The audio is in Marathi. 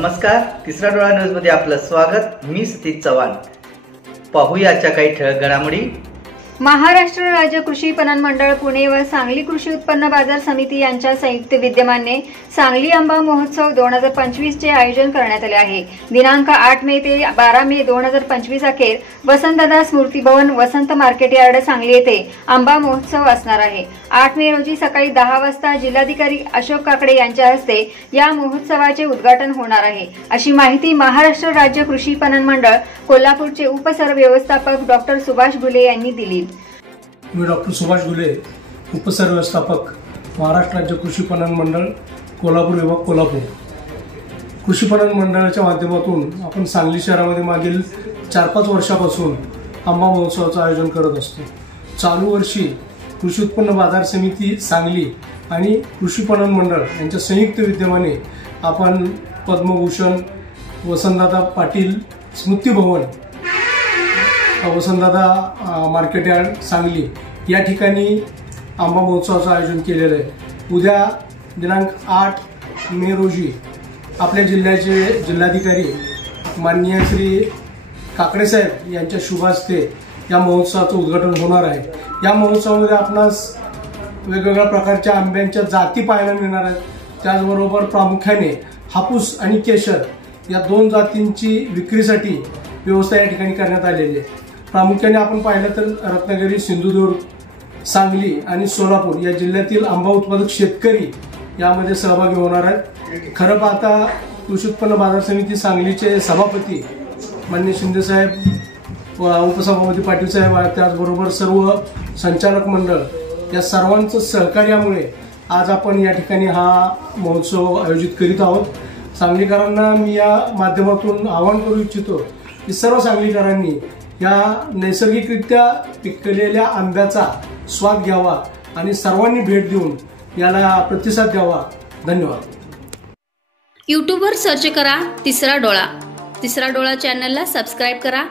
नमस्कार, तिसरा डोळा न्यूज मध्ये आपलं स्वागत। मी सतीश चव्हाण। पाहूया आजच्या काही ठळक घडामोडी। महाराष्ट्र राज्य कृषी पणन मंडळ पुणे व सांगली कृषी उत्पन्न बाजार समिती यांच्या संयुक्त विद्यमाने सांगली आंबा महोत्सव 2025 चे आयोजन करण्यात आले आहे। दिनांक 8 मे ते 12 मे 2025 अखेर वसंतदादा स्मृती भवन वसंत मार्केट यार्ड सांगली येथे आंबा महोत्सव असणार आहे। 8 मे रोजी सकाळी 10 वाजता जिल्हाधिकारी अशोक काकडे यांच्या हस्ते या महोत्सवाचे उद्घाटन होणार आहे, अशी माहिती महाराष्ट्र राज्य कृषी पणन मंडळ कोल्हापूरचे उपसरव्यवस्थापक डॉक्टर सुभाष घुले यांनी दिली। मी डॉक्टर सुभाष घुले, उपसरव्यवस्थापक, महाराष्ट्र राज्य कृषी पणन मंडळ कोल्हापूर विभाग कोल्हापूर। कृषी पणन मंडळाच्या माध्यमातून आपण सांगली शहरामध्ये मागील 4-5 वर्षापासून आंबा महोत्सवाचं आयोजन करत असतो। चालू वर्षी कृषी उत्पन्न बाजार समिती सांगली आणि कृषी पणन मंडळ यांच्या संयुक्त विद्यमाने आपण पद्मभूषण वसंतदादा पाटील स्मृती भवन वसंतदादा मार्केट यार्ड सांगली या ठिकाणी आंबा महोत्सवाचं आयोजन केलेलं आहे। उद्या दिनांक 8 मे रोजी आपल्या जिल्ह्याचे जिल्हाधिकारी माननीय श्री काकडे साहेब यांच्या शुभ हस्ते या महोत्सवाचं उद्घाटन होणार आहे। या महोत्सवामध्ये आपणास वेगवेगळ्या प्रकारच्या आंब्यांच्या जाती पाहायला मिळणार आहेत। त्याचबरोबर प्रामुख्याने हापूस आणि केशर या 2 जातींची विक्रीसाठी व्यवस्था या ठिकाणी करण्यात आलेली आहे। प्रामुख्याने आपण पाहिलं तर रत्नागिरी, सिंधुदुर्ग, सांगली आणि सोलापूर या जिल्ह्यातील आंबा उत्पादक शेतकरी यामध्ये सहभागी होणार आहेत। खरं पाहता कृषी उत्पन्न बाजार समिती सांगलीचे सभापती माननीय शिंदे साहेब, उपसभापती पाटील साहेब, त्याचबरोबर सर्व संचालक मंडळ या सर्वांचं सहकार्यामुळे आज आपण या ठिकाणी हा महोत्सव आयोजित करीत आहोत। सांगलीकरांना मी या माध्यमातून आवाहन करू इच्छितो की सर्व सांगलीकरांनी या नैसर्गिकरित्या पिकलेल्या आंब्याचा स्वाद घ्यावा आणि सर्वांनी भेट देऊन याला प्रतिसाद द्यावा। धन्यवाद। यूट्यूबवर सर्च करा तिसरा डोळा। तिसरा डोळा चॅनलला सबस्क्राइब करा।